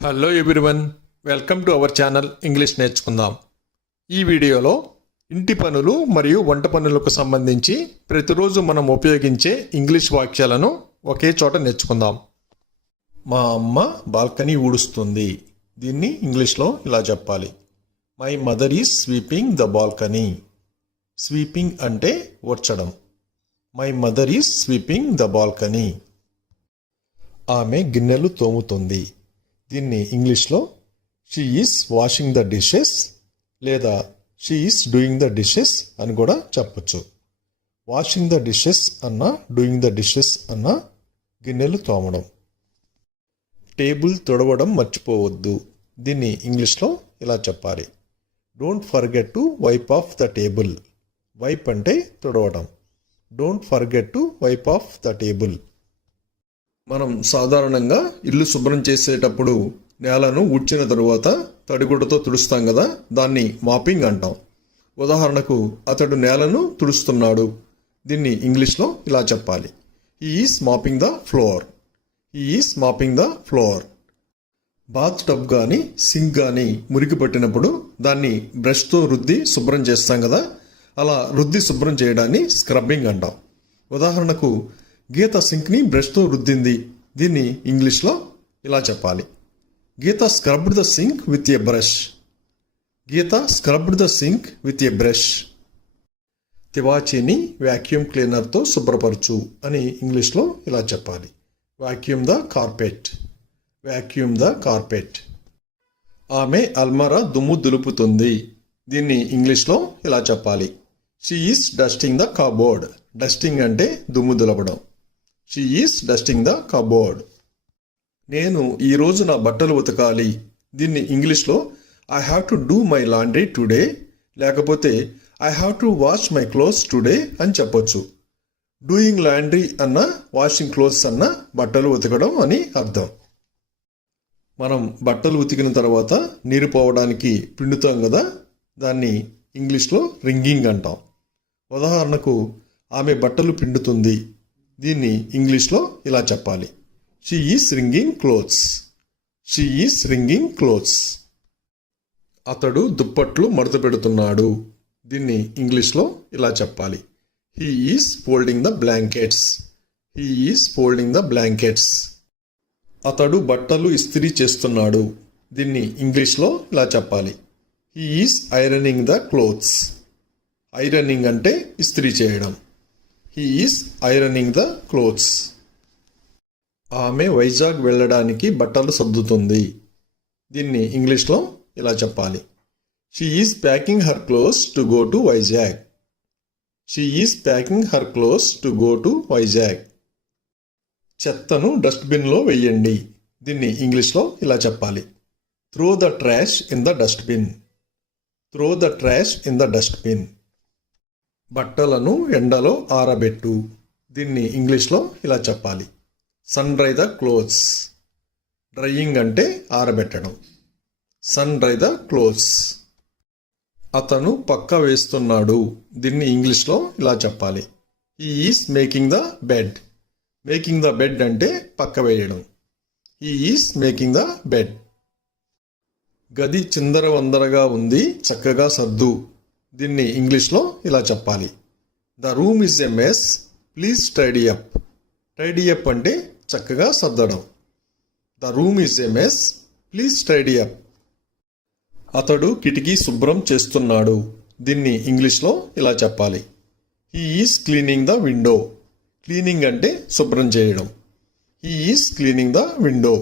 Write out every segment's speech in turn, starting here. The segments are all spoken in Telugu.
Hello everyone, welcome to our channel English నేర్చుకుందాం. ఈ వీడియోలో ఇంటి పనులు మరియు వంట పనులకు సంబంధించి ప్రతిరోజు మనం ఉపయోగించే ఇంగ్లీష్ వాక్యాలను ఒకే చోట నేర్చుకుందాం. మా అమ్మ బాల్కనీ ఊడుస్తుంది. దీన్ని ఇంగ్లీష్లో ఇలా చెప్పాలి. My mother is sweeping the balcony. Sweeping అంటే ఊడ్చడం. My mother is sweeping the balcony. ఆమె గిన్నెలు తోముతుంది. దీన్ని ఇంగ్లీష్లో she is washing the dishes లేదా she is doing the dishes అని కూడా చెప్పచ్చు. వాషింగ్ ద డిషెస్ అన్నా డూయింగ్ ద డిషెస్ అన్నా గిన్నెలు తోమడం. టేబుల్ తుడవడం మర్చిపోవద్దు. దీన్ని ఇంగ్లీష్లో ఇలా చెప్పాలి. Don't forget to wipe off the table. Wipe అంటే తుడవడం. Don't forget to wipe off the table. మనం సాధారణంగా ఇల్లు శుభ్రం చేసేటప్పుడు నేలను ఊడ్చిన తరువాత తడిగుడ్డతో తుడుస్తాం కదా, దాన్ని మాపింగ్ అంటాం. ఉదాహరణకు అతడు నేలను తుడుస్తున్నాడు. దీన్ని ఇంగ్లీష్లో ఇలా చెప్పాలి. He is mopping the floor. He is mopping the floor. Bathtub కానీ సింక్ కానీ మురికి పట్టినప్పుడు దాన్ని బ్రష్తో రుద్ది శుభ్రం చేస్తాం కదా, అలా రుద్ది శుభ్రం చేయడాన్ని స్క్రబ్బింగ్ అంటాం. ఉదాహరణకు గీత సింక్ని బ్రష్తో రుద్దింది. దీన్ని ఇంగ్లీష్లో ఇలా చెప్పాలి. Geeta scrubbed the sink with a brush. Geeta scrubbed the sink with a brush. తివాచీని వ్యాక్యూమ్ క్లీనర్తో శుభ్రపరచు అని ఇంగ్లీష్లో ఇలా చెప్పాలి. Vacuum the carpet. Vacuum the carpet. ఆమె అల్మారా దుమ్ము దులుపుతుంది. దీన్ని ఇంగ్లీష్లో ఇలా చెప్పాలి. She is dusting the cupboard. Dusting అంటే దుమ్ము దులపడం. She is dusting the cupboard. నేను ఈరోజు నా బట్టలు ఉతకాలి. దీన్ని ఇంగ్లీష్లో I have to do my laundry today లేకపోతే I have to wash my clothes today అని చెప్పొచ్చు. డూయింగ్ లాండ్రీ అన్న వాషింగ్ క్లోత్స్ అన్న బట్టలు ఉతకడం అని అర్థం. మనం బట్టలు ఉతికిన తర్వాత నీరు పోవడానికి పిండుతాం కదా, దాన్ని ఇంగ్లీష్లో రింగింగ్ అంటాం. ఉదాహరణకు ఆమె బట్టలు పిండుతుంది. దీన్ని ఇంగ్లీష్లో ఇలా చెప్పాలి. She is ringing clothes. She is ringing clothes. అతడు దుప్పట్లు మడత పెడుతున్నాడు. దీన్ని ఇంగ్లీష్లో ఇలా చెప్పాలి. He is folding the blankets. He is folding the blankets. అతడు బట్టలు ఇస్త్రీ చేస్తున్నాడు. దీన్ని ఇంగ్లీష్లో ఇలా చెప్పాలి. He is ironing the clothes. Ironing అంటే ఇస్త్రీ చేయడం. He is ironing the clothes. ఆమె వైజాగ్ వెళ్ళడానికి బట్టలు సర్దుతుంది. దీన్ని ఇంగ్లీష్లో ఇలా చెప్పాలి. She is packing her clothes to go to Vizag. She is packing her clothes to go to Vizag. చెత్తను డస్ట్బిన్లో వెయ్యండి. దీన్ని ఇంగ్లీష్లో ఇలా చెప్పాలి. Throw the trash in the dustbin. Throw the trash in the dustbin. బట్టలను ఎండలో ఆరబెట్టు. దీన్ని ఇంగ్లీష్లో ఇలా చెప్పాలి. Sun dry the clothes. Drying అంటే ఆరబెట్టడం. సన్ డ్రై ద క్లోత్స్. అతను పక్క వేస్తున్నాడు. దీన్ని ఇంగ్లీష్లో ఇలా చెప్పాలి. He is making the bed. Making the bed అంటే పక్క వేయడం. He is making the bed. గది చిందరవందరగా ఉంది, చక్కగా సర్దు. దీన్ని ఇంగ్లీష్లో ఇలా చెప్పాలి. The room is a mess, please tidy up. Tidy up అంటే చక్కగా సర్దడం. The room is a mess, please tidy up. అతడు కిటికీ శుభ్రం చేస్తున్నాడు. దీన్ని ఇంగ్లీష్లో ఇలా చెప్పాలి. He is cleaning the window. Cleaning అంటే శుభ్రం చేయడం. He is cleaning the window.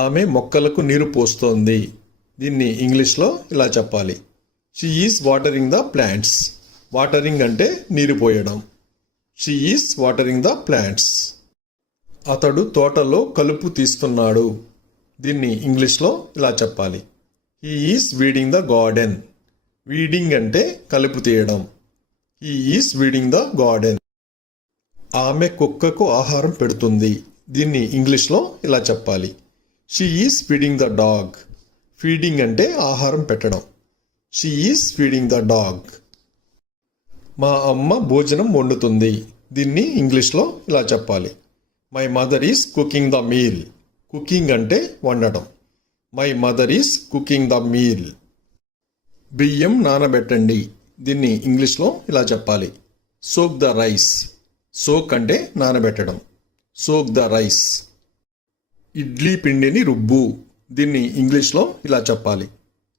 ఆమె మొక్కలకు నీరు పోస్తోంది. దీన్ని ఇంగ్లీష్లో ఇలా చెప్పాలి. She is watering the plants. Watering అంటే నీరు పోయడం. She is watering the plants. అతడు తోటలో కలుపు తీస్తున్నాడు. దీన్ని ఇంగ్లీష్లో ఇలా చెప్పాలి. He is weeding the garden. Weeding అంటే కలుపు తీయడం. He is weeding the garden. ఆమె కుక్కకు ఆహారం పెడుతుంది. దీన్ని ఇంగ్లీష్లో ఇలా చెప్పాలి. She is feeding the dog. Feeding అంటే ఆహారం పెట్టడం. She is feeding the dog. మా అమ్మ భోజనం వండుతుంది. దీన్ని ఇంగ్లీష్లో ఇలా చెప్పాలి. My mother is cooking the meal. Cooking అంటే వండడం. My mother is cooking the meal. బియ్యం నానబెట్టండి. దీన్ని ఇంగ్లీష్లో ఇలా చెప్పాలి. Soak the rice. సోక్ అంటే నానబెట్టడం. Soak the rice. ఇడ్లీ పిండిని రుబ్బు. దీన్ని ఇంగ్లీష్లో ఇలా చెప్పాలి.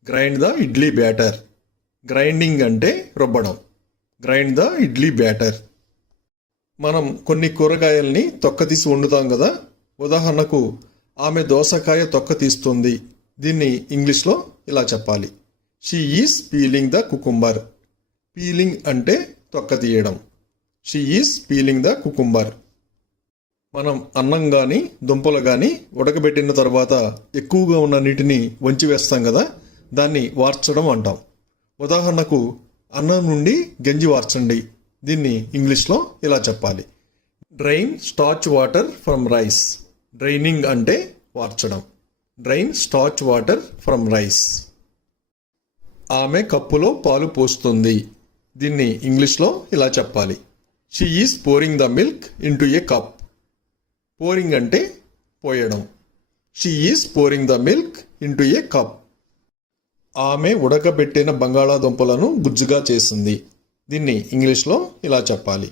Grind the idli batter. Grinding అంటే రుబ్బడం. Grind the idli batter. మనం కొన్ని కూరగాయల్ని తొక్క తీసి వండుతాం కదా. ఉదాహరణకు ఆమె దోసకాయ తొక్క తీస్తుంది. దీన్ని ఇంగ్లీష్లో ఇలా చెప్పాలి. She is peeling the cucumber. Peeling అంటే తొక్క తీయడం. She is peeling the cucumber. మనం అన్నం కానీ దుంపలు కానీ ఉడకబెట్టిన తర్వాత ఎక్కువగా ఉన్న నీటిని వంచి వేస్తాం కదా. దాన్ని వార్చడం అంటాం. ఉదాహరణకు అన్నం నుండి గంజి వార్చండి. దీన్ని ఇంగ్లీష్లో ఇలా చెప్పాలి. Drain starch water from rice. Draining అంటే వార్చడం. Drain starch water from rice. ఆమె కప్పులో పాలు పోస్తుంది. దీన్ని ఇంగ్లీష్లో ఇలా చెప్పాలి. She is pouring the milk into a cup. Pouring అంటే పోయడం. She is pouring the milk into a cup. ఆమె ఉడకబెట్టిన బంగాళాదుంపలను గుజ్జుగా చేసింది. దీన్ని ఇంగ్లీష్లో ఇలా చెప్పాలి.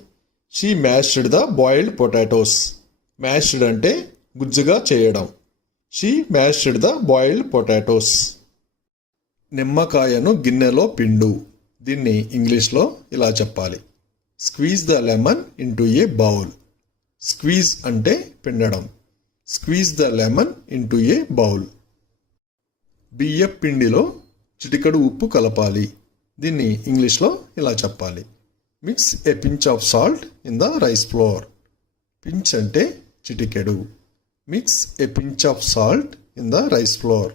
She mashed the boiled potatoes. Mashed అంటే గుజ్జుగా చేయడం. She mashed the boiled potatoes. నిమ్మకాయను గిన్నెలో పిండు. దీన్ని ఇంగ్లీష్లో ఇలా చెప్పాలి. Squeeze the lemon into a bowl. Squeeze అంటే పిండడం. Squeeze the lemon into a bowl. బియ్యం పిండిలో చిటికెడు ఉప్పు కలపాలి. దీన్ని ఇంగ్లీష్లో ఇలా చెప్పాలి. Mix A pinch of salt in the rice flour. Pinch అంటే చిటికెడు. Mix A pinch of salt in the rice flour.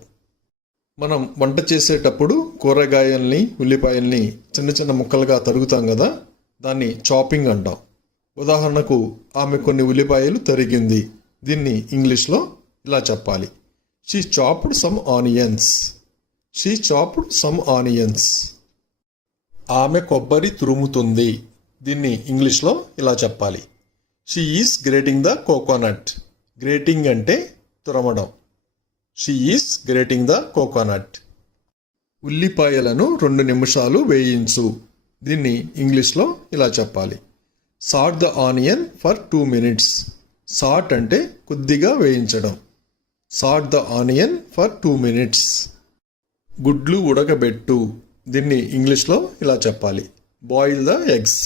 మనం వంట చేసేటప్పుడు కూరగాయల్ని ఉల్లిపాయల్ని చిన్న చిన్న ముక్కలుగా తరుగుతాం కదా. దాన్ని చాపింగ్ అంటాం. ఉదాహరణకు ఆమె కొన్ని ఉల్లిపాయలు తరిగింది. దీన్ని ఇంగ్లీష్లో ఇలా చెప్పాలి. She chopped some onions. She chopped some onions. ఆమె కొబ్బరి తురుముతుంది. దీన్ని ఇంగ్లీష్లో ఇలా చెప్పాలి. She is grating the coconut. Grating అంటే తురమడం. She is grating the coconut. ఉల్లిపాయలను 2 నిమిషాలు వేయించు. దీన్ని ఇంగ్లీష్లో ఇలా చెప్పాలి. Saute the onion for 2 minutes. Saute అంటే కొద్దిగా వేయించడం. Saute the onion for 2 minutes. గుడ్లు ఉడకబెట్టు. దీన్ని ఇంగ్లీష్లో ఇలా చెప్పాలి. Boil the eggs.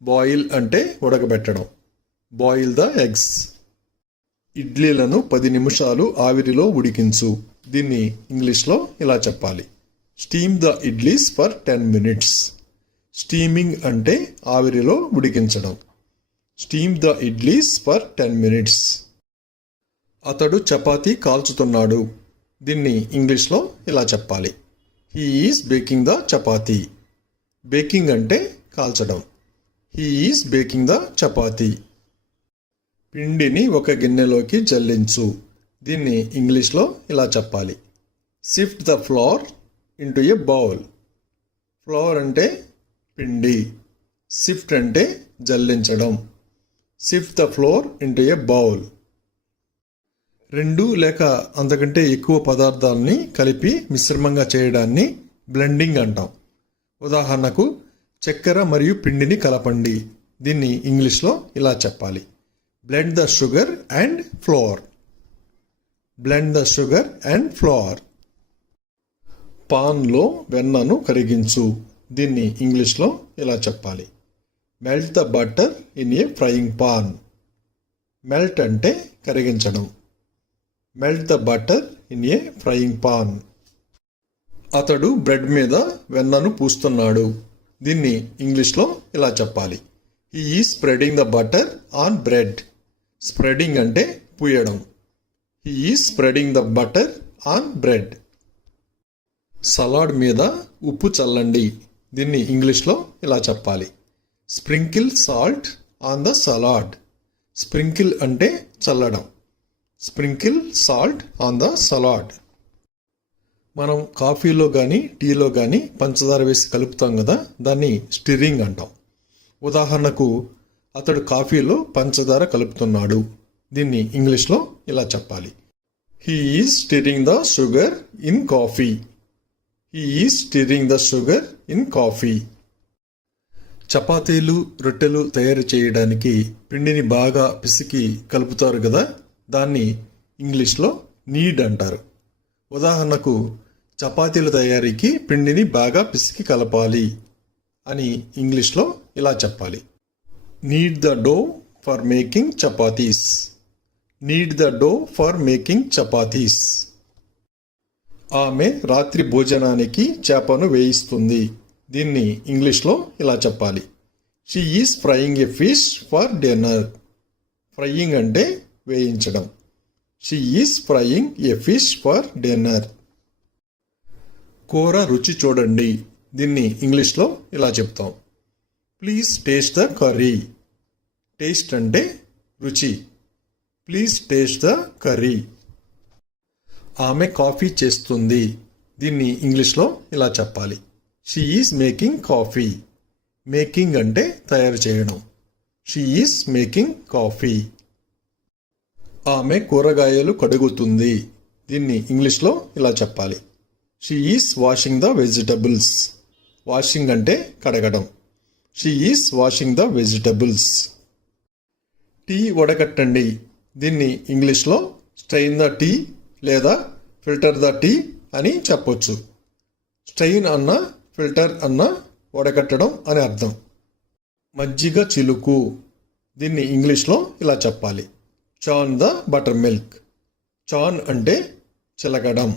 బాయిల్ అంటే ఉడకబెట్టడం. Boil the eggs. ఇడ్లీలను 10 నిమిషాలు ఆవిరిలో ఉడికించు. దీన్ని ఇంగ్లీష్లో ఇలా చెప్పాలి. Steam the idlis for 10 minutes. Steaming అంటే ఆవిరిలో ఉడికించడం. Steam the idlis for 10 minutes. అతడు చపాతీ కాల్చుతున్నాడు. దీన్ని ఇంగ్లీష్లో ఇలా చెప్పాలి. He is baking the chapati. Baking అంటే కాల్చడం. He is baking the chapati. పిండిని ఒక గిన్నెలోకి జల్లించు. దీన్ని ఇంగ్లీష్లో ఇలా చెప్పాలి. Sift the flour into a bowl. Flour అంటే పిండి. సిఫ్ట్ అంటే జల్లించడం. Sift the flour into a bowl. 2 లేక అంతకంటే ఎక్కువ పదార్థాలని కలిపి మిశ్రమంగా చేయడాన్ని బ్లెండింగ్ అంటాం. ఉదాహరణకు చక్కెర మరియు పిండిని కలపండి. దీన్ని ఇంగ్లీష్లో ఇలా చెప్పాలి. Blend the sugar and flour. Blend the sugar and flour. పాన్లో వెన్నను కరిగించు. దీన్ని ఇంగ్లీష్లో ఇలా చెప్పాలి. Melt the butter in a frying pan. Melt అంటే కరిగించడం. Melt the butter in a frying pan. అతడు బ్రెడ్ మీద వెన్నను పూస్తున్నాడు. దీన్ని ఇంగ్లీష్లో ఇలా చెప్పాలి. He is spreading the butter on bread. Spreading అంటే పూయడం. He is spreading the butter on bread. Salad మీద ఉప్పు చల్లండి. దీన్ని ఇంగ్లీష్లో ఇలా చెప్పాలి. Sprinkle salt on the salad. Sprinkle అంటే చల్లడం. Sprinkle salt on the salad. మనం కాఫీలో కానీ టీలో కానీ పంచదార వేసి కలుపుతాం కదా. దాన్ని స్టిరింగ్ అంటాం. ఉదాహరణకు అతడు కాఫీలో పంచదార కలుపుతున్నాడు. దీన్ని ఇంగ్లీష్లో ఇలా చెప్పాలి. He is stirring the sugar in coffee. He is stirring the sugar in coffee. చపాతీలు రొట్టెలు తయారు చేయడానికి పిండిని బాగా పిసికి కలుపుతారు కదా, దాన్ని ఇంగ్లీష్లో నీడ్ అంటారు. ఉదాహరణకు చపాతీల తయారీకి పిండిని బాగా పిసికి కలపాలి అని ఇంగ్లీష్లో ఇలా చెప్పాలి. Need the dough for making chapatis. Need the dough for making chapatis. ఆమె రాత్రి భోజనానికి చేపను వేయిస్తుంది. దీన్ని ఇంగ్లీష్లో ఇలా చెప్పాలి. She is frying a fish for dinner. Frying అంటే వేయించడం. She is frying a fish for dinner. కూర రుచి చూడండి. దీన్ని ఇంగ్లీష్లో ఇలా చెప్తాం. Please taste the curry. Taste అంటే రుచి. Please taste the curry. ఆమె కాఫీ చేస్తుంది. దీన్ని ఇంగ్లీష్లో ఇలా చెప్పాలి. She is making coffee. Making అంటే తయారు చేయడం. She is making coffee. ఆమె కూరగాయలు కడుగుతుంది. దీన్ని ఇంగ్లీష్లో ఇలా చెప్పాలి. She is washing the vegetables. Washing అంటే కడగడం. She is washing the vegetables. Tea వడకట్టండి. దీన్ని ఇంగ్లీష్లో స్ట్రెయిన్ ద టీ లేదా ఫిల్టర్ ద టీ అని చెప్పొచ్చు. స్ట్రెయిన్ అన్న ఫిల్టర్ అన్న వడకట్టడం అని అర్థం. మజ్జిగ చిలుకు. దీన్ని ఇంగ్లీష్లో ఇలా చెప్పాలి. Churn the buttermilk. Churn అంటే చిలకడం.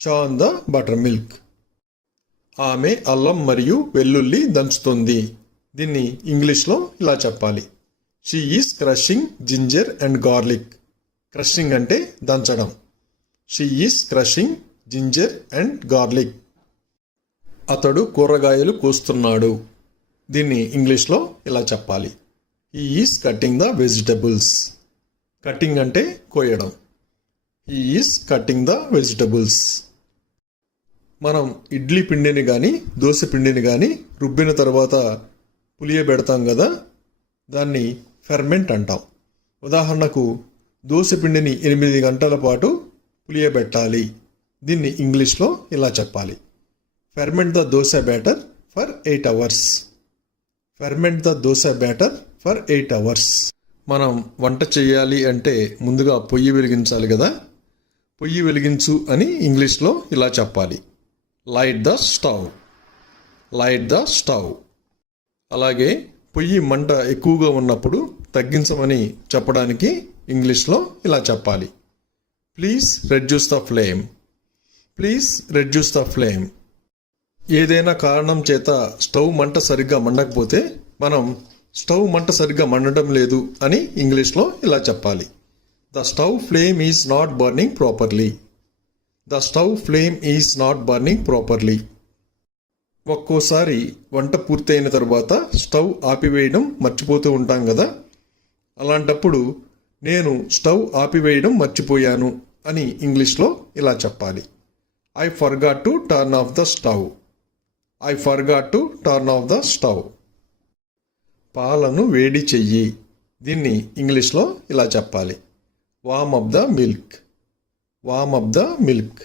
Churn the buttermilk. ఆమె అల్లం మరియు వెల్లుల్లి దంచుతుంది. దీన్ని ఇంగ్లీష్లో ఇలా చెప్పాలి. She is crushing ginger and garlic. Crushing అంటే దంచడం. She is crushing ginger and garlic. అతడు కూరగాయలు కోస్తున్నాడు. దీన్ని ఇంగ్లీష్లో ఇలా చెప్పాలి. He is cutting the vegetables. Cutting అంటే కోయడం. He is cutting the vegetables. మనం ఇడ్లీ పిండిని కానీ దోశ పిండిని కానీ రుబ్బిన తర్వాత పులియబెడతాం కదా, దాన్ని ఫెర్మెంట్ అంటాం. ఉదాహరణకు దోశ పిండిని 8 గంటల పాటు పులియబెట్టాలి. దీన్ని ఇంగ్లీష్లో ఇలా చెప్పాలి. Ferment the dosa batter for 8 hours. Ferment the dosa batter for 8 hours. మనం వంట చేయాలి అంటే ముందుగా పొయ్యి వెలిగించాలి కదా, పొయ్యి వెలిగించు అని ఇంగ్లీష్లో ఇలా చెప్పాలి. Light the stove. Light the stove. అలాగే పొయ్యి మంట ఎక్కువగా ఉన్నప్పుడు తగ్గించమని చెప్పడానికి ఇంగ్లీష్లో ఇలా చెప్పాలి. Please reduce the flame. Please reduce the flame. ఏదైనా కారణం చేత స్టవ్ మంట సరిగ్గా మండకపోతే మనం స్టవ్ మంట సరిగ్గా మండడం లేదు అని ఇంగ్లీష్లో ఇలా చెప్పాలి. The stove flame is not burning properly. The stove flame is not burning properly. ఒక్కోసారి వంట పూర్తయిన తర్వాత స్టవ్ ఆపివేయడం మర్చిపోతూ ఉంటాం కదా, అలాంటప్పుడు నేను స్టవ్ ఆపివేయడం మర్చిపోయాను అని ఇంగ్లీష్లో ఇలా చెప్పాలి. I forgot to turn off the stove. I forgot to turn off the stove. పాలను వేడి చెయ్యి. దీన్ని ఇంగ్లీష్లో ఇలా చెప్పాలి. Warm up the milk. Warm up the milk.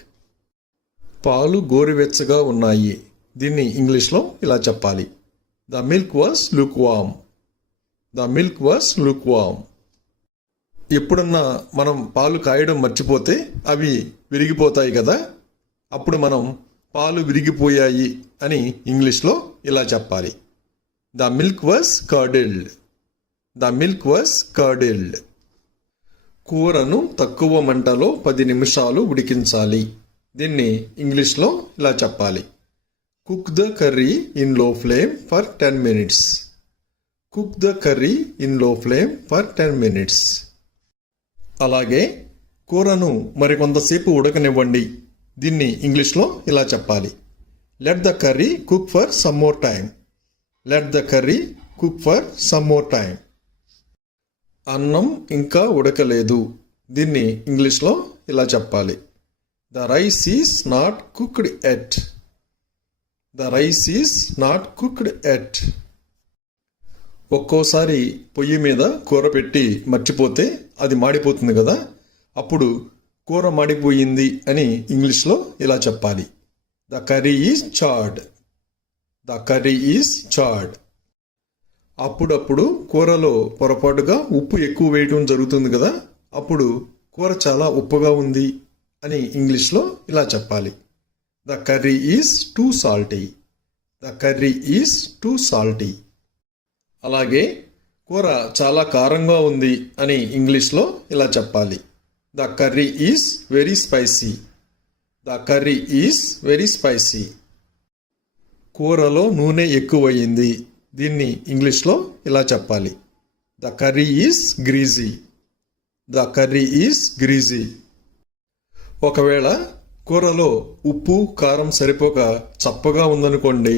పాలు గోరువెచ్చగా ఉన్నాయి. దీన్ని ఇంగ్లీష్లో ఇలా చెప్పాలి. The milk was lukewarm. The milk was lukewarm. ఎప్పుడన్నా మనం పాలు కాయడం మర్చిపోతే అవి విరిగిపోతాయి కదా, అప్పుడు మనం పాలు విరిగిపోయాయి అని ఇంగ్లీష్లో ఇలా చెప్పాలి. The milk was curdled. The milk was curdled. కూరను తక్కువ మంటలో 10 నిమిషాలు ఉడికించాలి. దీన్ని ఇంగ్లీష్లో ఇలా చెప్పాలి. కుక్ ద కర్రీ ఇన్ లో flame for 10 minutes. Cook the curry in లో ఫ్లేమ్ ఫర్ 10 minutes. అలాగే కూరను మరికొంతసేపు ఉడకనివ్వండి. దీన్ని ఇంగ్లీష్లో ఇలా చెప్పాలి. Let the curry cook for some more time. Let the curry cook for some more time. అన్నం ఇంకా ఉడకలేదు. దీన్ని ఇంగ్లీష్లో ఇలా చెప్పాలి. The rice is not cooked at. The rice is not cooked at. ఒక్కోసారి పొయ్యి మీద కూర పెట్టి మర్చిపోతే అది మాడిపోతుంది కదా, అప్పుడు కూర మాడిపోయింది అని ఇంగ్లీష్లో ఇలా చెప్పాలి. The curry is chartered. The curry is chartered. అప్పుడప్పుడు కూరలో పొరపాటుగా ఉప్పు ఎక్కువ వేయటం జరుగుతుంది కదా, అప్పుడు కూర చాలా ఉప్పుగా ఉంది అని ఇంగ్లీష్లో ఇలా చెప్పాలి. The curry is too salty. The curry is too salty. అలాగే కూర చాలా కారంగా ఉంది అని ఇంగ్లీష్లో ఇలా చెప్పాలి. The curry is very spicy. The curry is very spicy. కూరలో నూనె ఎక్కువయింది. దీన్ని ఇంగ్లీష్లో ఇలా చెప్పాలి. The curry is greasy. The curry is greasy. ఒకవేళ కూరలో ఉప్పు కారం సరిపోక చప్పగా ఉందనుకోండి,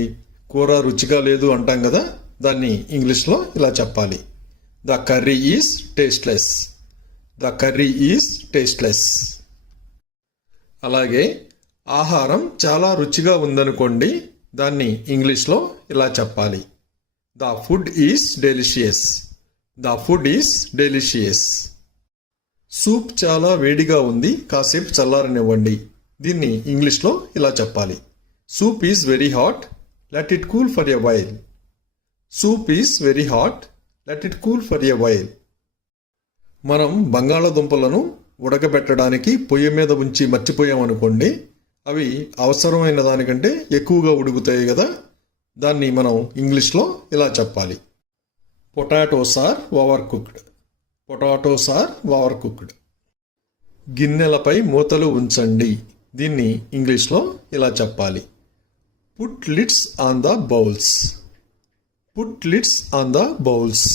కూర రుచిగా లేదు అంటాం కదా, దాన్ని ఇంగ్లీష్లో ఇలా చెప్పాలి. The curry is tasteless. The curry is tasteless. అలాగే ఆహారం చాలా రుచిగా ఉందనుకోండి, దాన్ని ఇంగ్లీష్లో ఇలా చెప్పాలి. The food is delicious. The food is delicious. Soup చాలా వేడిగా ఉంది, కాసేపు చల్లారనివ్వండి. దీన్ని ఇంగ్లీష్లో ఇలా చెప్పాలి. Soup is very hot. Let it cool for a while. Soup is very hot. Let it cool for a while. మనం బంగాళదుంపలను ఉడకబెట్టడానికి పొయ్యి మీద ఉంచి మర్చిపోయామనుకోండి, అవి అవసరమైన దానికంటే ఎక్కువగా ఉడుకుతాయి కదా, దాన్ని మనం ఇంగ్లీష్లో ఇలా చెప్పాలి. Potatoes are overcooked. Potatoes are overcooked. గిన్నెలపై మూతలు ఉంచండి. దీన్ని ఇంగ్లీష్లో ఇలా చెప్పాలి. Put lids on the bowls. Put lids on the bowls.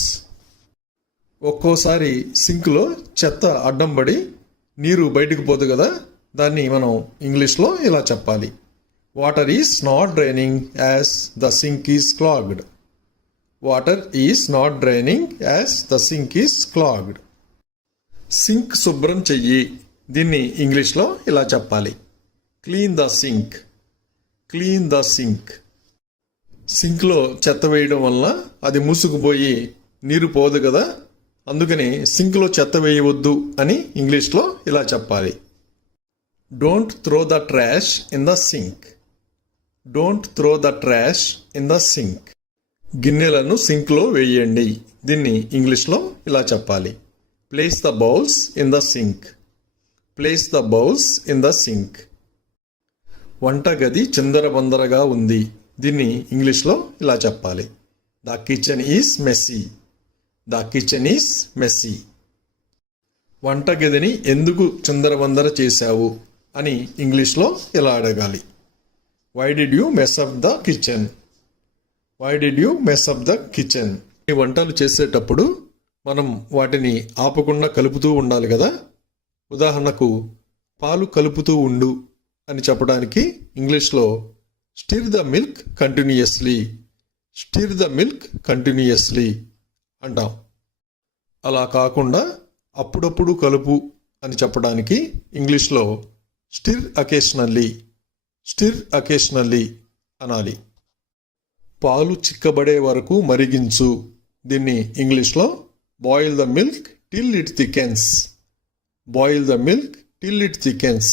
ఒక్కోసారి సింక్లో చెత్త అడ్డం పడి నీరు బయటకు పోదు కదా, దాన్ని మనం ఇంగ్లీష్లో ఇలా చెప్పాలి. Water is not draining as the sink is clogged. Water is not draining as the sink is clogged. Sink శుభ్రం చెయ్యి. దీన్ని ఇంగ్లీష్లో ఇలా చెప్పాలి. Clean the sink. Clean the sink. సింక్లో చెత్త వేయడం వల్ల అది మూసుకుపోయి నీరు పోదు కదా, అందుకని సింక్లో చెత్త వేయవద్దు అని ఇంగ్లీష్లో ఇలా చెప్పాలి. Don't throw the trash in the sink. Don't throw the trash in the sink. గిన్నెలను సింక్లో వేయండి. దీన్ని ఇంగ్లీష్లో ఇలా చెప్పాలి. Place the bowls in the sink. Place the bowls in the sink. వంటగది చిందరబందరగా ఉంది. దీన్ని ఇంగ్లీష్లో ఇలా చెప్పాలి. The kitchen is messy. The kitchen is messy. వంటగదిని ఎందుకు చిందరబందర చేశావు అని ఇంగ్లీష్లో ఇలా అడగాలి. Why did you mess up the kitchen. Why did you mess up the kitchen. ఈ వంటలు చేసేటప్పుడు మనం వాటిని ఆపకుండా కలుపుతూ ఉండాలి కదా. ఉదాహరణకు పాలు కలుపుతూ ఉండు అని చెప్పడానికి ఇంగ్లీష్లో stir the milk continuously. Stir the milk continuously అంటాం. అలా కాకుండా అప్పుడప్పుడు కలుపు అని చెప్పడానికి ఇంగ్లీష్లో స్టిర్ అకేషనల్లీ. స్టిర్ అకేషనల్లీ అనాలి. పాలు చిక్కబడే వరకు మరిగించు. దీన్ని ఇంగ్లీష్లో boil the milk till it thickens. Boil the milk till it thickens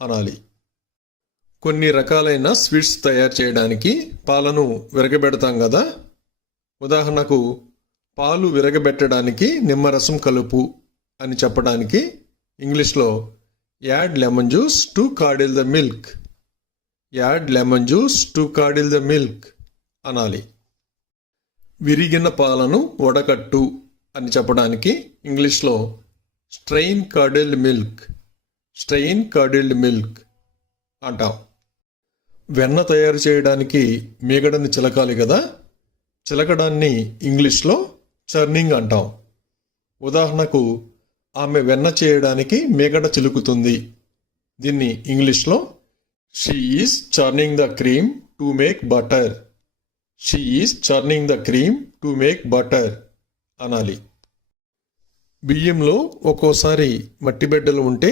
అనాలి. కొన్ని రకాలైన స్వీట్స్ తయారు చేయడానికి పాలను విరగబెడతాం కదా. ఉదాహరణకు పాలు విరగబెట్టడానికి నిమ్మరసం కలుపు అని చెప్పడానికి ఇంగ్లీష్లో add lemon juice to curdle the milk. Add lemon juice to curdle the milk అనాలి. విరిగిన పాలను వడకట్టు అని చెప్పడానికి ఇంగ్లీష్లో strain curdled milk. Strain curdled milk అంటాం. వెన్న తయారు చేయడానికి మీగడని చిలకాలి కదా. చిలకడాన్ని ఇంగ్లీష్లో చర్నింగ్ అంటాం. ఉదాహరణకు ఆమె వెన్న చేయడానికి మీగడ చిలుకుతుంది. దీన్ని ఇంగ్లీష్లో she is churning the cream to make butter. She is churning the cream to make butter అనాలి. బియ్యంలో ఒక్కోసారి మట్టి బిడ్డలు ఉంటే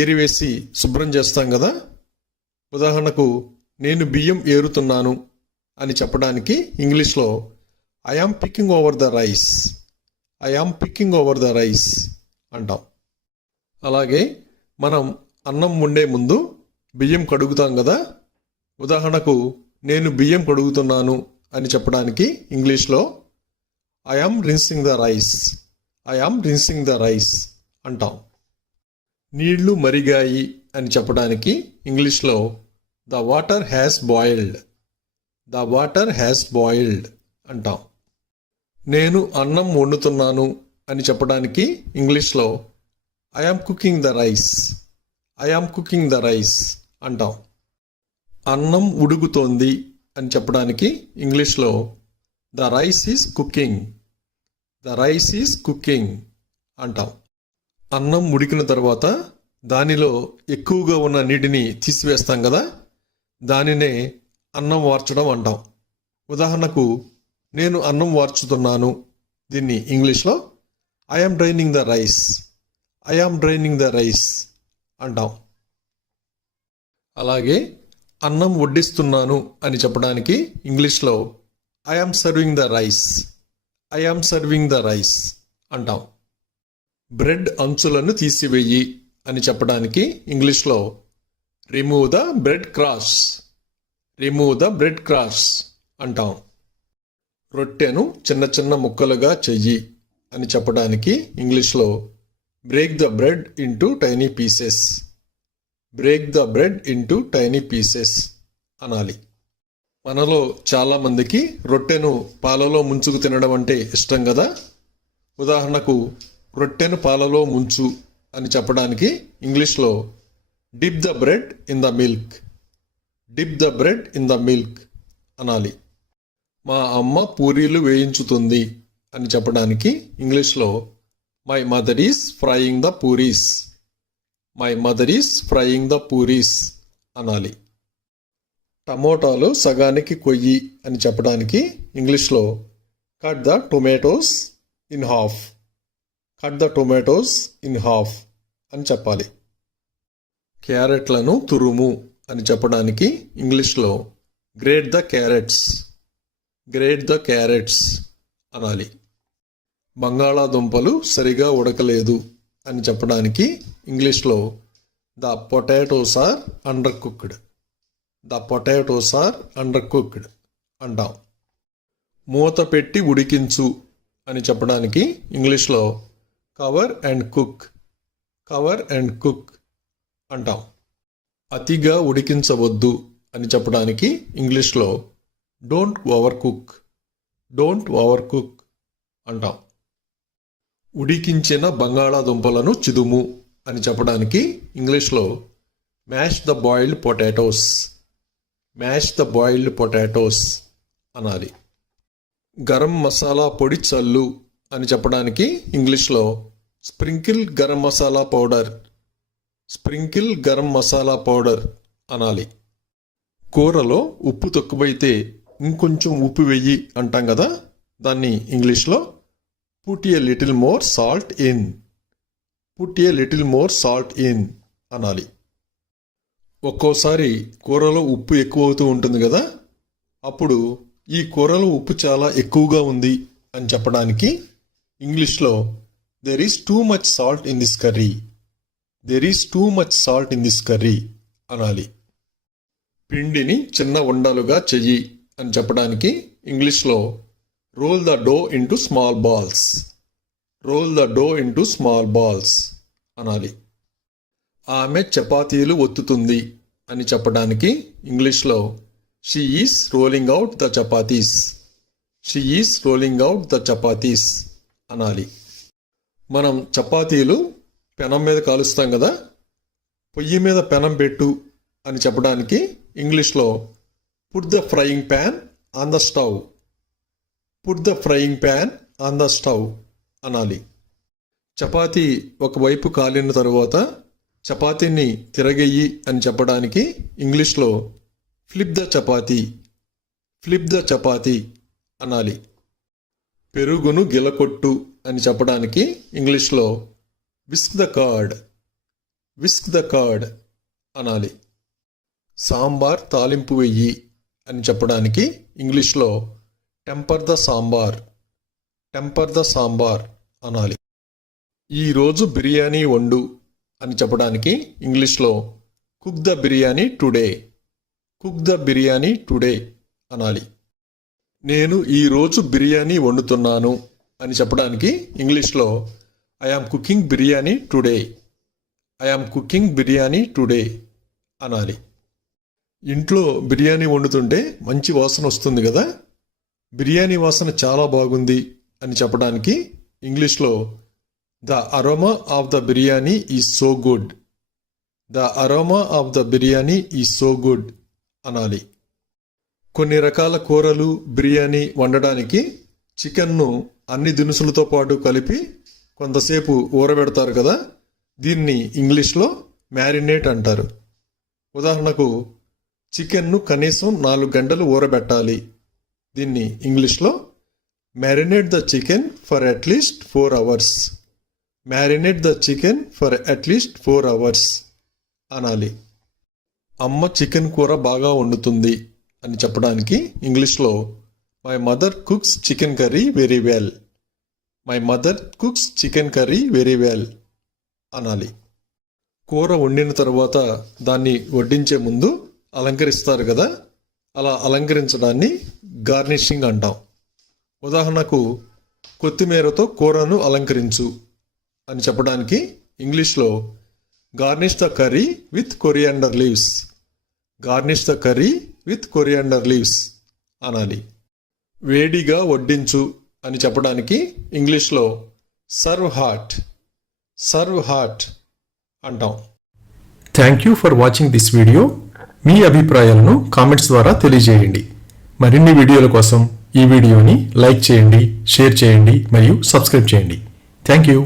ఏరివేసి శుభ్రం చేస్తాం కదా. ఉదాహరణకు నేను బియ్యం ఏరుతున్నాను అని చెప్పడానికి ఇంగ్లీష్లో I am picking over the rice. I am picking over the rice అంటాం. అలాగే మనం అన్నం వండే ముందు బియ్యం కడుగుతాం కదా. ఉదాహరణకు నేను బియ్యం కడుగుతున్నాను అని చెప్పడానికి ఇంగ్లీష్లో I am rinsing the rice, I am rinsing the rice అంటాం. నీళ్లు మరిగాయి అని చెప్పడానికి ఇంగ్లీష్లో the water has boiled, the water has boiled అంటాం. నేను అన్నం వండుతున్నాను అని చెప్పడానికి ఇంగ్లీష్లో I am cooking the rice, I am cooking the rice అంటాం. అన్నం ఉడుకుతోంది అని చెప్పడానికి ఇంగ్లీష్లో the rice is cooking, the rice is cooking అంటాం. అన్నం ఉడికిన తర్వాత దానిలో ఎక్కువగా ఉన్న నీటిని తీసివేస్తాం కదా, దానినే అన్నం వార్చడం అంటాం. ఉదాహరణకు నేను అన్నం వార్చుతున్నాను, దీన్ని ఇంగ్లీష్లో I am draining the rice, I am draining the rice అంటాం. అలాగే అన్నం వడ్డిస్తున్నాను అని చెప్పడానికి ఇంగ్లీష్లో I am serving the rice, I am serving the rice అంటాం. బ్రెడ్ అంచులను తీసివేయి అని చెప్పడానికి ఇంగ్లీష్లో remove the bread cross, remove the bread cross అంటాం. రొట్టెను చిన్న చిన్న ముక్కలుగా చెయ్యి అని చెప్పడానికి ఇంగ్లీష్లో break the bread into tiny pieces, break the bread into tiny pieces అనాలి. మనలో చాలామందికి రొట్టెను పాలలో ముంచుకు తినడం అంటే ఇష్టం కదా. ఉదాహరణకు రొట్టెను పాలలో ముంచు అని చెప్పడానికి ఇంగ్లీష్లో dip the bread in the milk, dip the bread in the milk అనాలి. మా అమ్మ పూరీలు వేయించుతుంది అని చెప్పడానికి ఇంగ్లీష్లో my mother is frying the puris, my mother is frying the puris అనాలి. టమోటాలు సగానికి కొయ్యి అని చెప్పడానికి ఇంగ్లీష్లో cut the tomatoes in half, cut the tomatoes in half అని చెప్పాలి. క్యారెట్లను తురుము అని చెప్పడానికి ఇంగ్లీష్లో grate the carrots, grate the carrots అనాలి. బంగాళాదుంపలు సరిగా ఉడకలేదు అని చెప్పడానికి ఇంగ్లీష్లో the potatoes are undercooked, the potatoes are undercooked అంటాం. మూత పెట్టి ఉడికించు అని చెప్పడానికి ఇంగ్లీష్లో cover and cook, cover and cook అంటాం. అతిగా ఉడికించవద్దు అని చెప్పడానికి ఇంగ్లీష్లో don't overcook, don't overcook అంటాం. ఉడికించిన బంగాళాదుంపలను చిదుము అని చెప్పడానికి ఇంగ్లీష్లో mash the boiled potatoes, mash the boiled potatoes అనాలి. గరం మసాలా పొడి చల్లు అని చెప్పడానికి ఇంగ్లీష్లో sprinkle garam masala powder, sprinkle garam masala powder అనాలి. కూరలో ఉప్పు తక్కువైతే ఇంకొంచెం ఉప్పు వెయ్యి అంటాం కదా, దాన్ని ఇంగ్లీష్లో put a little more salt in, put a little more salt in అనాలి. ఒక్కోసారి కూరలో ఉప్పు ఎక్కువ అవుతూ ఉంటుంది కదా, అప్పుడు ఈ కూరలో ఉప్పు చాలా ఎక్కువగా ఉంది అని చెప్పడానికి ఇంగ్లీష్లో there is too much salt in this curry, there is too much salt in this curry అనాలి. పిండిని చిన్న ఉండలుగా చెయ్యి అని చెప్పడానికి ఇంగ్లీష్లో roll the dough into small balls, roll the dough into small balls అనాలి. ఆమె చపాతీలు ఒత్తుతుంది అని చెప్పడానికి ఇంగ్లీష్లో she is rolling out the chapatis, she is rolling out the chapatis అనాలి. మనం చపాతీలు పెనం మీద కాలుస్తాం కదా, పొయ్యి మీద పెనం పెట్టు అని చెప్పడానికి ఇంగ్లీష్లో put the frying pan on the stove, put the frying pan on the stove అనాలి. చపాతీ ఒకవైపు కాలిన తరువాత చపాతీని తిరగెయ్యి అని చెప్పడానికి ఇంగ్లీష్లో flip the chapati, flip the chapati అనాలి. పెరుగును గిలకొట్టు అని చెప్పడానికి ఇంగ్లీష్లో whisk the curd, whisk the curd అనాలి. సాంబార్ తాలింపు వెయ్యి అని చెప్పడానికి ఇంగ్లీష్లో temper the sambar, temper the sambar అనాలి. ఈరోజు బిర్యానీ వండు అని చెప్పడానికి ఇంగ్లీష్లో cook the biryani today, cook the biryani today అనాలి. నేను ఈరోజు బిర్యానీ వండుతున్నాను అని చెప్పడానికి ఇంగ్లీష్లో I am cooking biryani today, I am cooking biryani today అనాలి. ఇంట్లో బిర్యానీ వండుతుంటే మంచి వాసన వస్తుంది కదా, బిర్యానీ వాసన చాలా బాగుంది అని చెప్పడానికి ఇంగ్లీష్లో the aroma of the biryani is so good, the aroma of the biryani is so good అనాలి. కొన్ని రకాల కూరలు బిర్యానీ వండడానికి చికెన్ను అన్ని దినుసులతో పాటు కలిపి కొంతసేపు ఊరబెడతారు కదా, దీన్ని ఇంగ్లీష్లో మ్యారినేట్ అంటారు. ఉదాహరణకు చికెన్ను కనీసం 4 గంటలు ఊరబెట్టాలి, దీన్ని ఇంగ్లీష్లో marinate the chicken for at least 4 hours, marinate the chicken for at least 4 hours అనాలి. అమ్మ చికెన్ కూర బాగా వండుతుంది అని చెప్పడానికి ఇంగ్లీష్లో my mother cooks chicken curry very well, my mother cooks chicken curry very well అనాలి. కూర వండిన తర్వాత దాన్ని వడ్డించే ముందు అలంకరిస్తారు కదా, అలా అలంకరించడాన్ని గార్నిషింగ్ అంటాం. ఉదాహరణకు కొత్తిమీరతో కూరను అలంకరించు అని చెప్పడానికి ఇంగ్లీష్లో garnish the curry with coriander leaves, garnish the curry with coriander leaves అనాలి. వేడిగా వడ్డించు అని చెప్పడానికి ఇంగ్లీష్లో సర్వ్ హాట్, సర్వ్ హాట్ అంటాం. Thank you for watching this video. మీ అభిప్రాయాలను కామెంట్స్ ద్వారా తెలియజేయండి. మరిన్ని వీడియోల కోసం ఈ వీడియోని లైక్ చేయండి, షేర్ చేయండి మరియు సబ్స్క్రైబ్ చేయండి. Thank you.